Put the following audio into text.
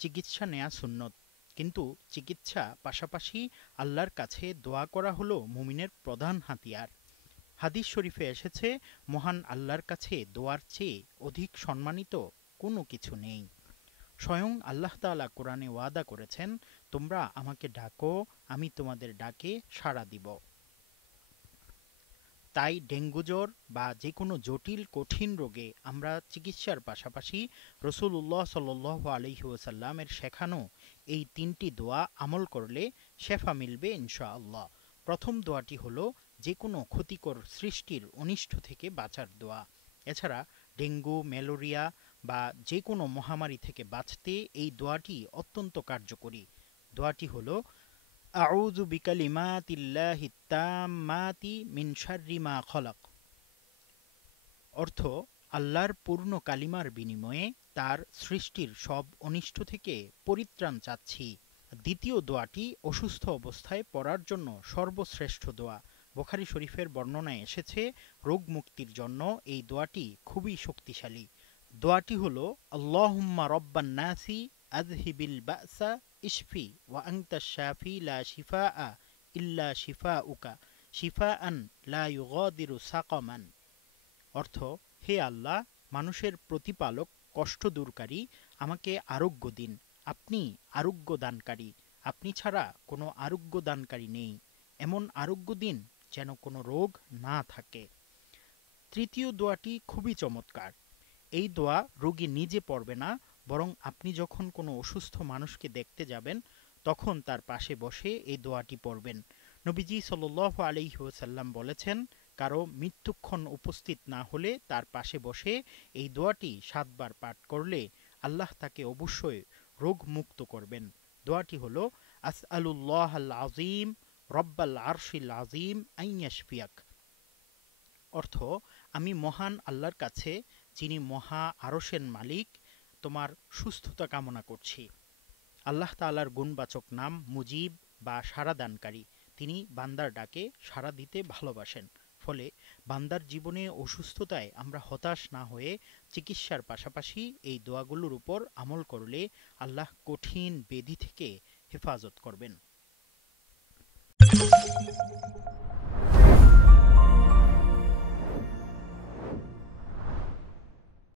চিকিৎসা নেয়া সুন্নত, কিন্তু চিকিৎসা পাশাপাশি আল্লাহর কাছে দোয়া করা হলো মুমিনের প্রধান হাতিয়ার। হাদিস শরীফে এসেছে, মহান আল্লাহর কাছে দোয়ার চেয়ে অধিক সম্মানিত কোনো কিছু নেই। স্বয়ং আল্লাহ তাআলা কোরআনে ওয়াদা করেছেন, তোমরা আমাকে ডাকো, আমি তোমাদের ডাকে সাড়া দিব। তাই ডেঙ্গু জ্বর বা যে কোনো জটিল কঠিন রোগে আমরা চিকিৎসার পাশাপাশি রসূলুল্লাহ সাল্লাল্লাহু আলাইহি ওয়াসাল্লামের শেখানো এই তিনটি দোয়া আমল করলে শেফা মিলবে ইনশাআল্লাহ। প্রথম দোয়াটি হলো যে কোনো ক্ষতিকর সৃষ্টির অনিষ্ট থেকে বাঁচার দোয়া। এছাড়া ডেঙ্গু, ম্যালেরিয়া বা যে কোনো মহামারী থেকে বাঁচতে এই দোয়াটি অত্যন্ত কার্যকরী। দোয়াটি হলো আউযু বিকালিমাতিল্লাহিত তাম্মাতি মিন শাররি মা খলাক। অর্থ, আল্লাহর পূর্ণ কালিমার বিনিময়ে তার সৃষ্টির সব অনিষ্ট থেকে পরিত্রাণ চাচ্ছি। দ্বিতীয় দোয়াটি অসুস্থ অবস্থায় পড়ার জন্য সর্বশ্রেষ্ঠ দোয়া। বুখারী শরীফের বর্ণনায় এসেছে, রোগ মুক্তির জন্য এই দোয়াটি খুবই শক্তিশালী। দোয়াটি হলো আল্লাহুম্মা রব্বান নাসি আযহিবিল বা'সা ইশফি ওয়া আনতাশ শাফি লা শিফাআ ইল্লা শিফাউকা শিফাআন লা ইউগাদিরু সাকামান। অর্থ, হে আল্লাহ, মানুষের প্রতিপালক, কষ্ট দূরকারী, আমাকে আরোগ্য দিন। আপনি আরোগ্য দানকারী, আপনি ছাড়া কোনো আরোগ্য দানকারী নেই। এমন আরোগ্য দিন যেন কোনো রোগ না থাকে। তৃতীয় দোয়াটি খুবই চমৎকার। এই দোয়া রোগী নিজে পড়বে না, বরং আপনি যখন কোনো অসুস্থ মানুষকে দেখতে যাবেন তখন তার পাশে বসে এই দোয়াটি পড়বেন। নবীজি সাল্লাল্লাহু আলাইহি ওয়াসাল্লাম বলেছেন, কারো মৃত্যুক্ষণ উপস্থিত না হলে তার পাশে বসে এই দোয়াটি ৭ বার পাঠ করলে আল্লাহ তাকে অবশ্যই রোগ মুক্ত করবেন। দোয়াটি হলো আসআলুল্লাহাল আযীম রব্বাল আরশিল আযীম আন ইয়াশফিয়াক। অর্থ, আমি মহান আল্লাহর কাছে, যিনি মহা আরশের মালিক, তোমার সুস্থতা কামনা করছি। আল্লাহ তাআলার গুণবাচক নাম মুজিব বা সাড়াদানকারী। তিনি বান্দার ডাকে সাড়া দিতে ভালোবাসেন। ফলে বান্দার জীবনে অসুস্থতায় আমরা হতাশ না হয়ে চিকিৎসার পাশাপাশি এই দোয়াগুলোর উপর আমল করলে আল্লাহ কঠিন ব্যাধি থেকে হেফাজত করবেন।